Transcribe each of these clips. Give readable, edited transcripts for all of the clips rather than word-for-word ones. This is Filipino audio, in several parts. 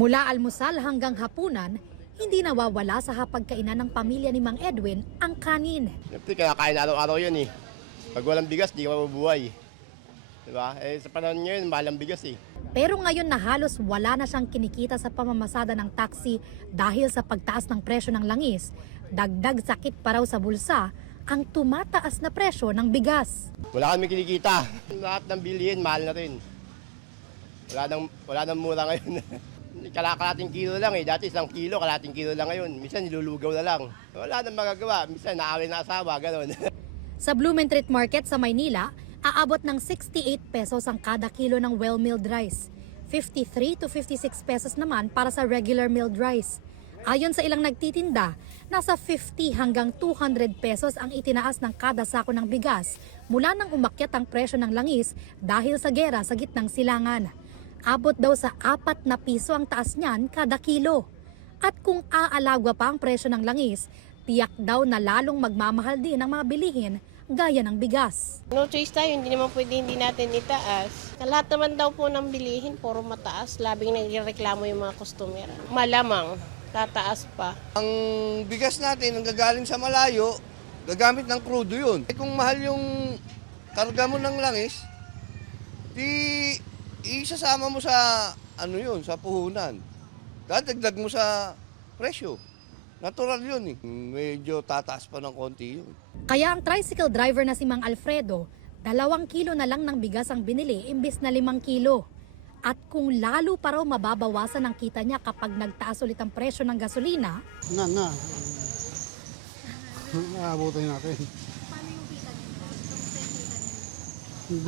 Mula almusal hanggang hapunan, hindi nawawala sa hapagkainan ng pamilya ni Mang Edwin ang kanin. Siyempre, kinakain araw-araw yun eh. Pag walang bigas, di ka mabubuhay. Diba? Sa panahon ngayon, mahal ang bigas eh. Pero ngayon na halos wala na siyang kinikita sa pamamasada ng taxi dahil sa pagtaas ng presyo ng langis, dagdag sakit pa raw sa bulsa ang tumataas na presyo ng bigas. Wala kami kinikita. Lahat ng bilihin, mahal na rin. Wala nang mura ngayon. Kalating kilo lang eh. Dati 1 kilo, kalating kilo lang ngayon. Minsan nilulugaw na lang. Wala nang magagawa. Minsan naaway na asawa, gano'n. Sa Blumentritt Market sa Maynila, aabot ng 68 pesos ang kada kilo ng well-milled rice. 53 to 56 pesos naman para sa regular milled rice. Ayon sa ilang nagtitinda, nasa 50 hanggang 200 pesos ang itinaas ng kada sako ng bigas mula nang umakyat ang presyo ng langis dahil sa gera sa gitnang silangan. Abot daw sa 4 na piso ang taas niyan kada kilo. At kung aalagwa pa ang presyo ng langis, tiyak daw na lalong magmamahal din ang mga bilihin gaya ng bigas. No choice tayo, hindi naman pwede hindi natin itaas. Lahat naman daw po ng bilihin, puro mataas. Labing nagreklamo yung mga customer. Malamang, tataas pa. Ang bigas natin, ang gagaling sa malayo, gagamit ng crudo yun. Kung mahal yung karga mo ng langis, di isasama mo sa sa puhunan. Dadagdag mo sa presyo. Natural yun eh. Medyo tataas pa ng konti yun. Kaya ang tricycle driver na si Mang Alfredo, 2 kilo na lang ng bigas ang binili imbis na 5 kilo. At kung lalo pa raw mababawasan ang kita niya kapag nagtaas ulit ang presyo ng gasolina, Aabutin natin. Paano yung kita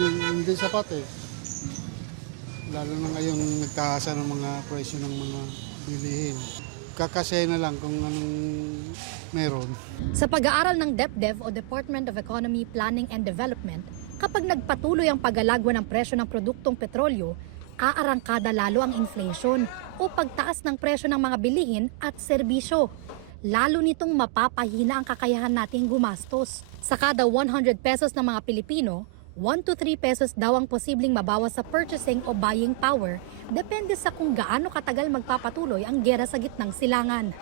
niyo? Hindi sapat eh. Lalo na ngayon nagtaasa ng mga presyo ng mga bilihin. Kakasya na lang kung anong meron. sa pag-aaral ng DepDev o Department of Economy, Planning and Development, kapag nagpatuloy ang pag-alagwa ng presyo ng produktong petrolyo, aarangkada lalo ang inflation o pagtaas ng presyo ng mga bilihin at serbisyo. Lalo nitong mapapahina ang kakayahan nating gumastos. Sa kada 100 pesos ng mga Pilipino, 1 to 3 pesos daw ang posibleng mabawas sa purchasing o buying power, depende sa kung gaano katagal magpapatuloy ang gera sa gitnang silangan.